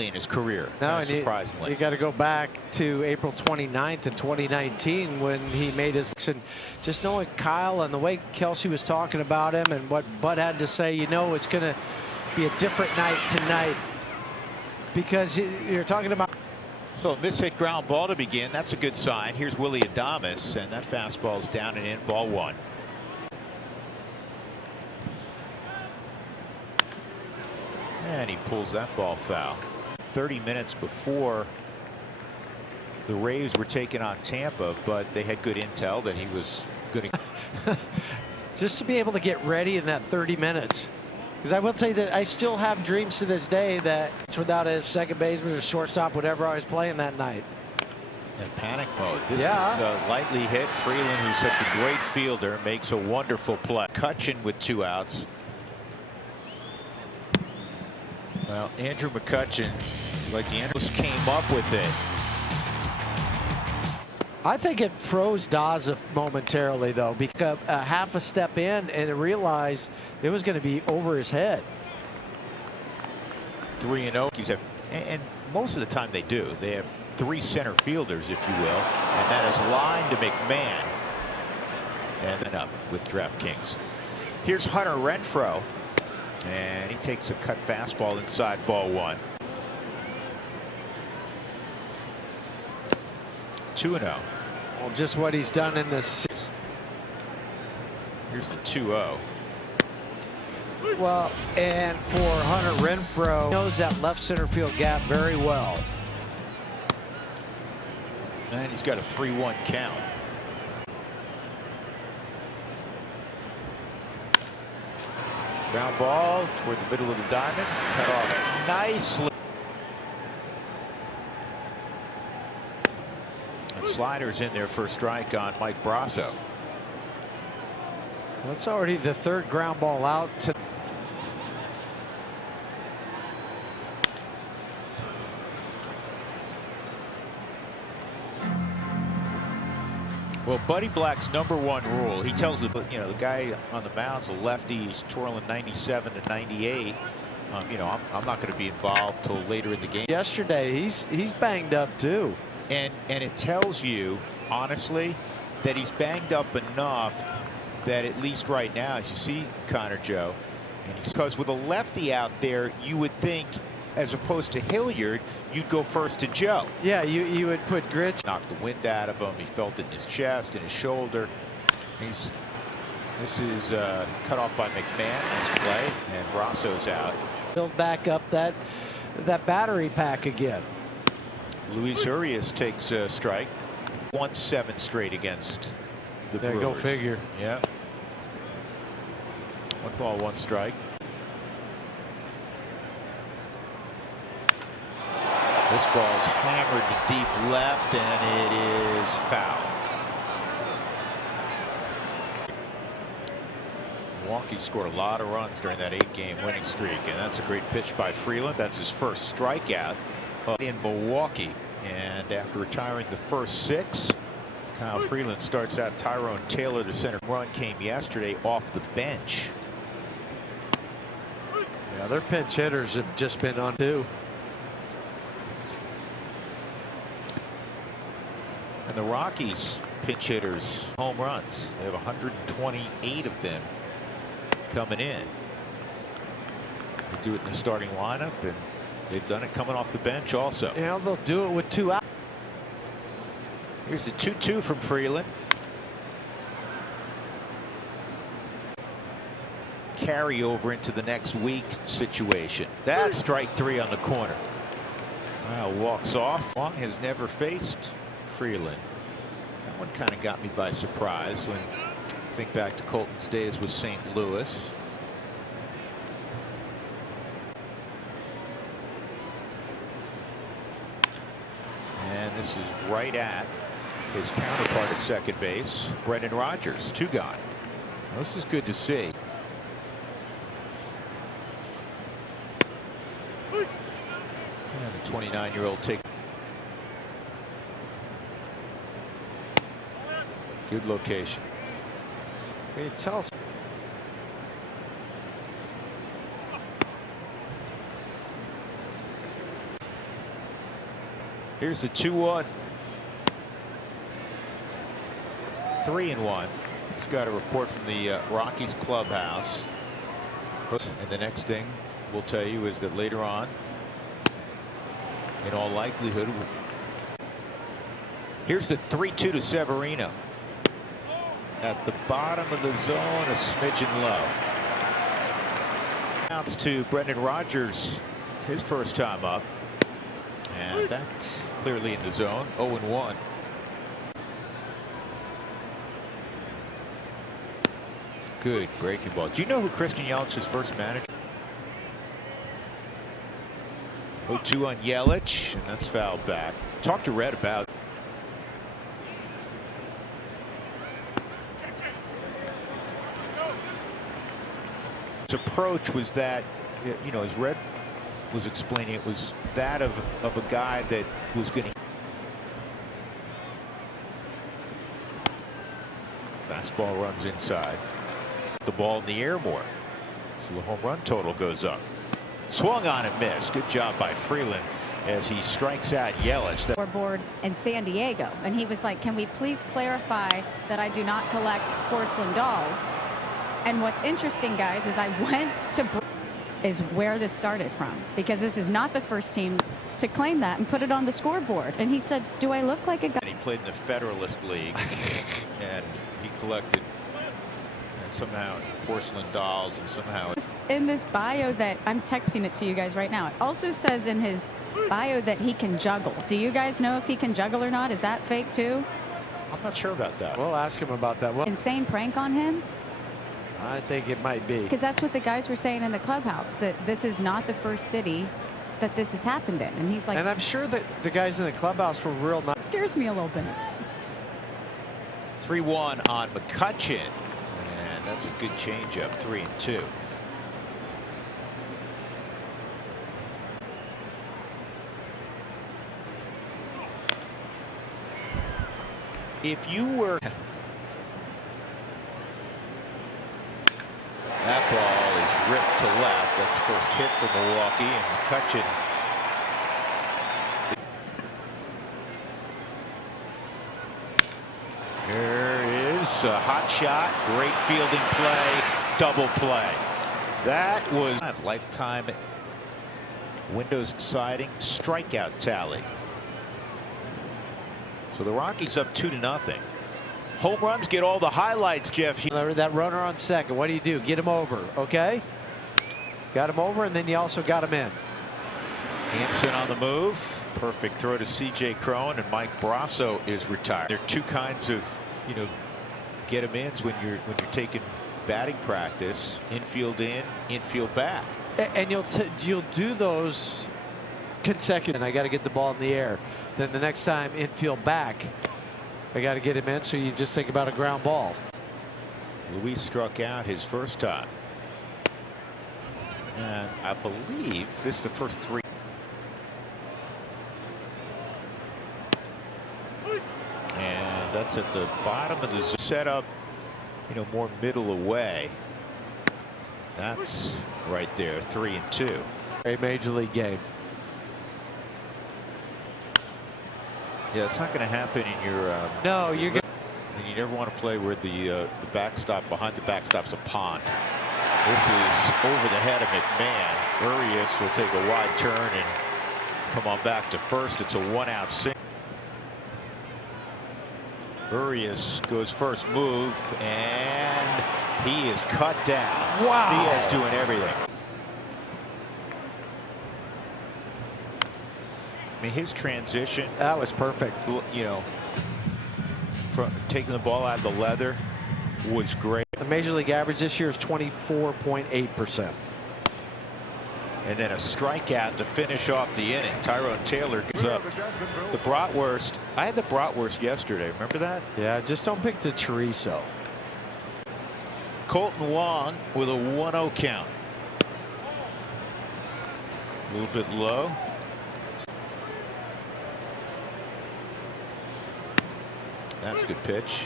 in his career. No, surprisingly. You got to go back to April 29th in 2019 when he made his. And just knowing Kyle and the way Kelsey was talking about him and what Bud had to say, you know, it's going to be a different night tonight because you're talking about. So mishit ground ball to begin. That's a good sign. Here's Willie Adames, and that fastball's down and in, ball one. And he pulls that ball foul. 30 minutes before the Rays were taking on Tampa, but they had good intel that he was going to. Just to be able to get ready in that 30 minutes. Because I will say that I still have dreams to this day that without a second baseman or shortstop, whatever I was playing that night. In panic mode. This is lightly hit. Freeland, who's such a great fielder, makes a wonderful play. McCutchen with 2 outs. Well, Andrew McCutchen, like the Andrews, came up with it. I think it froze Dawes momentarily, though, because half a step in and realized it was going to be over his head. 3-0. And most of the time they do. They have 3 center fielders, if you will, and that is line to McMahon. And then up with DraftKings. Here's Hunter Renfroe, and he takes a cut fastball inside, ball one. 2-0. Well, just what he's done in this. Here's the 2-0. Well, and for Hunter Renfroe, knows that left center field gap very well. And he's got a 3-1 count. Ground ball toward the middle of the diamond. Cut off nicely. And sliders in there for a strike on Mike Brasso. That's already the 3rd ground ball out. Well, Buddy Black's #1 rule, he tells the guy on the mound's a lefty, he's twirling 97 to 98. I'm not going to be involved till later in the game. Yesterday, he's banged up too. And it tells you, honestly, that he's banged up enough that at least right now, as you see Connor Joe, because with a lefty out there, you would think, as opposed to Hilliard, you'd go first to Joe. Yeah, you would put Grits. Knocked the wind out of him. He felt it in his chest, in his shoulder. This is cut off by McMahon. Nice play, and Brasso's out. Build back up that battery pack again. Luis Urias takes a strike. 1-7 straight against the Brewers. Go figure. Yeah. 1 ball, 1 strike. This ball's hammered to deep left, and it is foul. Milwaukee scored a lot of runs during that 8-game winning streak, and that's a great pitch by Freeland. That's his first strikeout in Milwaukee. And after retiring the first 6, Kyle Freeland starts out. Tyrone Taylor, the center run, came yesterday off the bench. Yeah, their pinch hitters have just been on too. And the Rockies pinch hitters home runs. They have 128 of them coming in. They do it in the starting lineup, and they've done it coming off the bench also. Yeah, they'll do it with 2 outs. Here's the 2-2 from Freeland. Carry over into the next week situation. That's strike 3 on the corner. Wow, walks off. Long has never faced Freeland. That one kind of got me by surprise when I think back to Colton's days with St. Louis. And this is right at his counterpart at second base, Brendan Rodgers. 2 gone. Well, this is good to see. And the 29-year-old take. Good location. It tells. Here's the 2-1. 3-1. He's got a report from the Rockies clubhouse. And the next thing we'll tell you is that later on, in all likelihood, here's the 3-2 to Severino. At the bottom of the zone, a smidgen low. Bounce to Brendan Rodgers, his first time up. And that's clearly in the zone. 0-1. Good breaking ball. Do you know who Christian Yelich's first manager? 0-2 on Yelich, and that's fouled back. Talk to Red about it. His approach was that, you know, as Red was explaining, it was that of a guy that was going to. Fastball runs inside. The ball in the air more. So the home run total goes up. Swung on and missed. Good job by Freeland as he strikes out Yelich. Board in San Diego, and he was like, can we please clarify that I do not collect porcelain dolls? And what's interesting, guys, is I went to is where this started from, because this is not the first team to claim that and put it on the scoreboard. And he said, do I look like a guy? And he played in the Federalist League and he collected somehow porcelain dolls, and somehow in this bio that I'm texting it to you guys right now, it also says in his bio that he can juggle. Do you guys know if he can juggle or not? Is that fake too? I'm not sure about that. We'll ask him about that. Well, insane prank on him? I think it might be, because that's what the guys were saying in the clubhouse, that this is not the first city that this has happened in. And he's like, and I'm sure that the guys in the clubhouse were real nice. Scares me a little bit. 3-1 on McCutchen. That's a good changeup. 3-2. If you were, that ball is ripped to left. That's first hit for Milwaukee, and McCutchen. A hot shot, great fielding play, double play. That was lifetime Windows siding strikeout tally. So the Rockies up 2-0. Home runs get all the highlights, Jeff. That runner on second, what do? Get him over, okay? Got him over, and then you also got him in. Hanson on the move. Perfect throw to C.J. Cron, and Mike Brasso is retired. There are two kinds of, you know, get him in when you're taking batting practice. Infield in, infield back, and you'll do those consecutive. And I got to get the ball in the air. Then the next time, infield back, I got to get him in. So you just think about a ground ball. Luis struck out his first time, and I believe this is the first 3. That's at the bottom of the setup, you know, more middle away. That's right there. 3-2. A major league game. Yeah, it's not going to happen in your. No, you're going. And you never want to play where the backstop, behind the backstop's a pond. This is over the head of McMahon. Urias will take a wide turn and come on back to first. It's a 1-out single. Urias goes first move, and he is cut down. Wow. Diaz doing everything. I mean, his transition. That was perfect. You know, from taking the ball out of the leather was great. The major league average this year is 24.8%. And then a strikeout to finish off the inning. Tyrone Taylor goes up. The bratwurst. I had the bratwurst yesterday. Remember that? Yeah, just don't pick the chorizo. Colton Wong with a 1-0 count. A little bit low. That's a good pitch.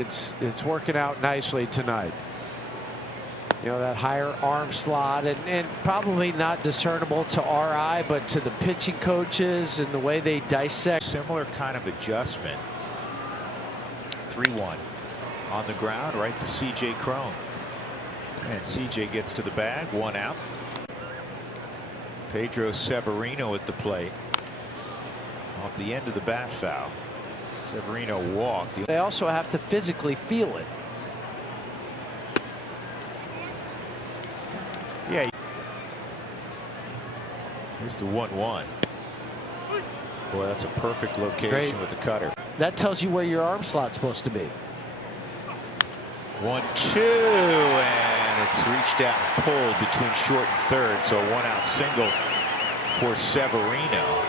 It's working out nicely tonight. You know, that higher arm slot, and probably not discernible to our eye, but to the pitching coaches and the way they dissect. Similar kind of adjustment. 3-1 on the ground, right to C.J. Cron. And C.J. gets to the bag, 1 out. Pedro Severino at the plate. Off the end of the bat foul. Severino walked. They also have to physically feel it. Yeah. Here's the 1-1. Boy, that's a perfect location. Great. With the cutter. That tells you where your arm slot's supposed to be. 1-2, and it's reached out and pulled between short and third, so a 1-out single for Severino.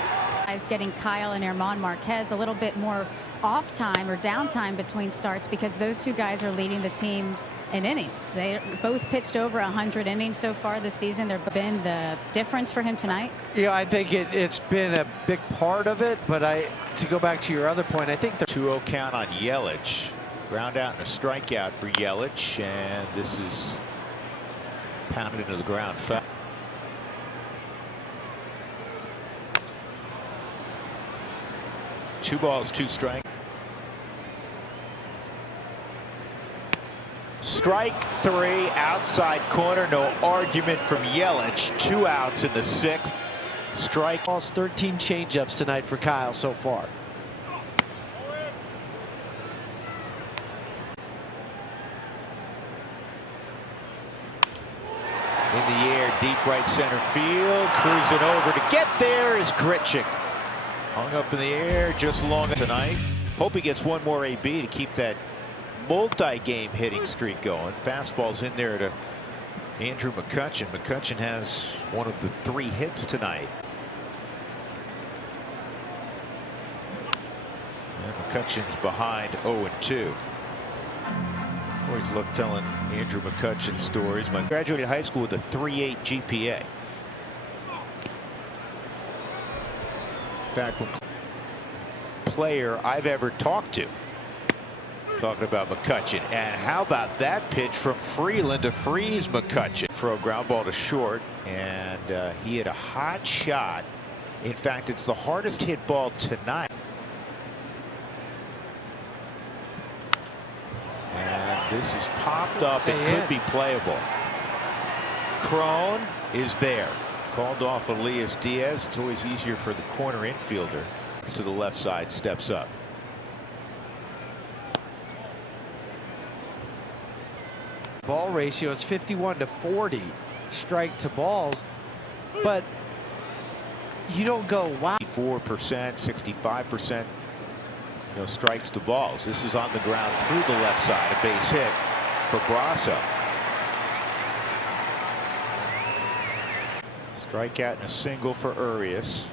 Getting Kyle and Herman Marquez a little bit more off time or downtime between starts, because those two guys are leading the teams in innings. They both pitched over 100 innings so far this season. They've been the difference for him tonight. Yeah, I think it's been a big part of it, but to go back to your other point, I think the 2-0 count on Yelich. Ground out and a strikeout for Yelich, and this is pounded into the ground foul. Two balls, 2 strikes. Strike 3, outside corner, no argument from Yelich. 2 outs in the 6th. Strike. Balls, 13 changeups tonight for Kyle so far. In the air, deep right center field. Cruising over to get there is Grichuk. Hung up in the air just long tonight. Hope he gets one more AB to keep that multi-game hitting streak going. Fastball's in there to Andrew McCutchen. McCutchen has one of the 3 hits tonight. And McCutchen's behind 0-2. Always love telling Andrew McCutchen stories. I graduated high school with a 3.8 GPA. In fact, one player I've ever talked to. Talking about McCutchen. And how about that pitch from Freeland to freeze McCutchen? For a ground ball to short, and he had a hot shot. In fact, it's the hardest hit ball tonight. And this is popped up. It could be playable. Cron is there. Called off Elias Diaz. It's always easier for the corner infielder. To the left side, steps up. Ball ratio, it's 51-40 strike to balls, but you don't go wow. 4%, 65%, strikes to balls. This is on the ground through the left side, a base hit for Brasso. Strikeout and a single for Urias.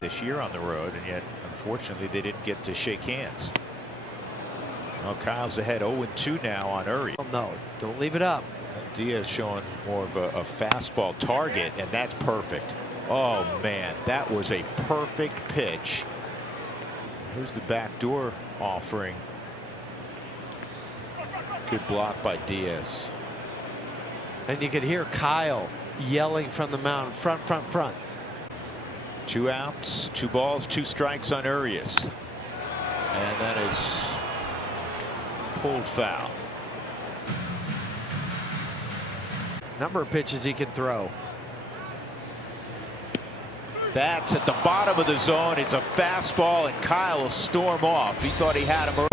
This year on the road, and yet unfortunately they didn't get to shake hands. Well, Kyle's ahead 0-2 now on Urias. No, don't leave it up. Diaz showing more of a fastball target, and that's perfect. Oh man, that was a perfect pitch. Here's the backdoor offering. Good block by Diaz. And you could hear Kyle yelling from the mound, front. 2 outs, 2 balls, 2 strikes on Urias. And that is pulled foul. Number of pitches he can throw. That's at the bottom of the zone. It's a fastball, and Kyle will storm off. He thought he had him early.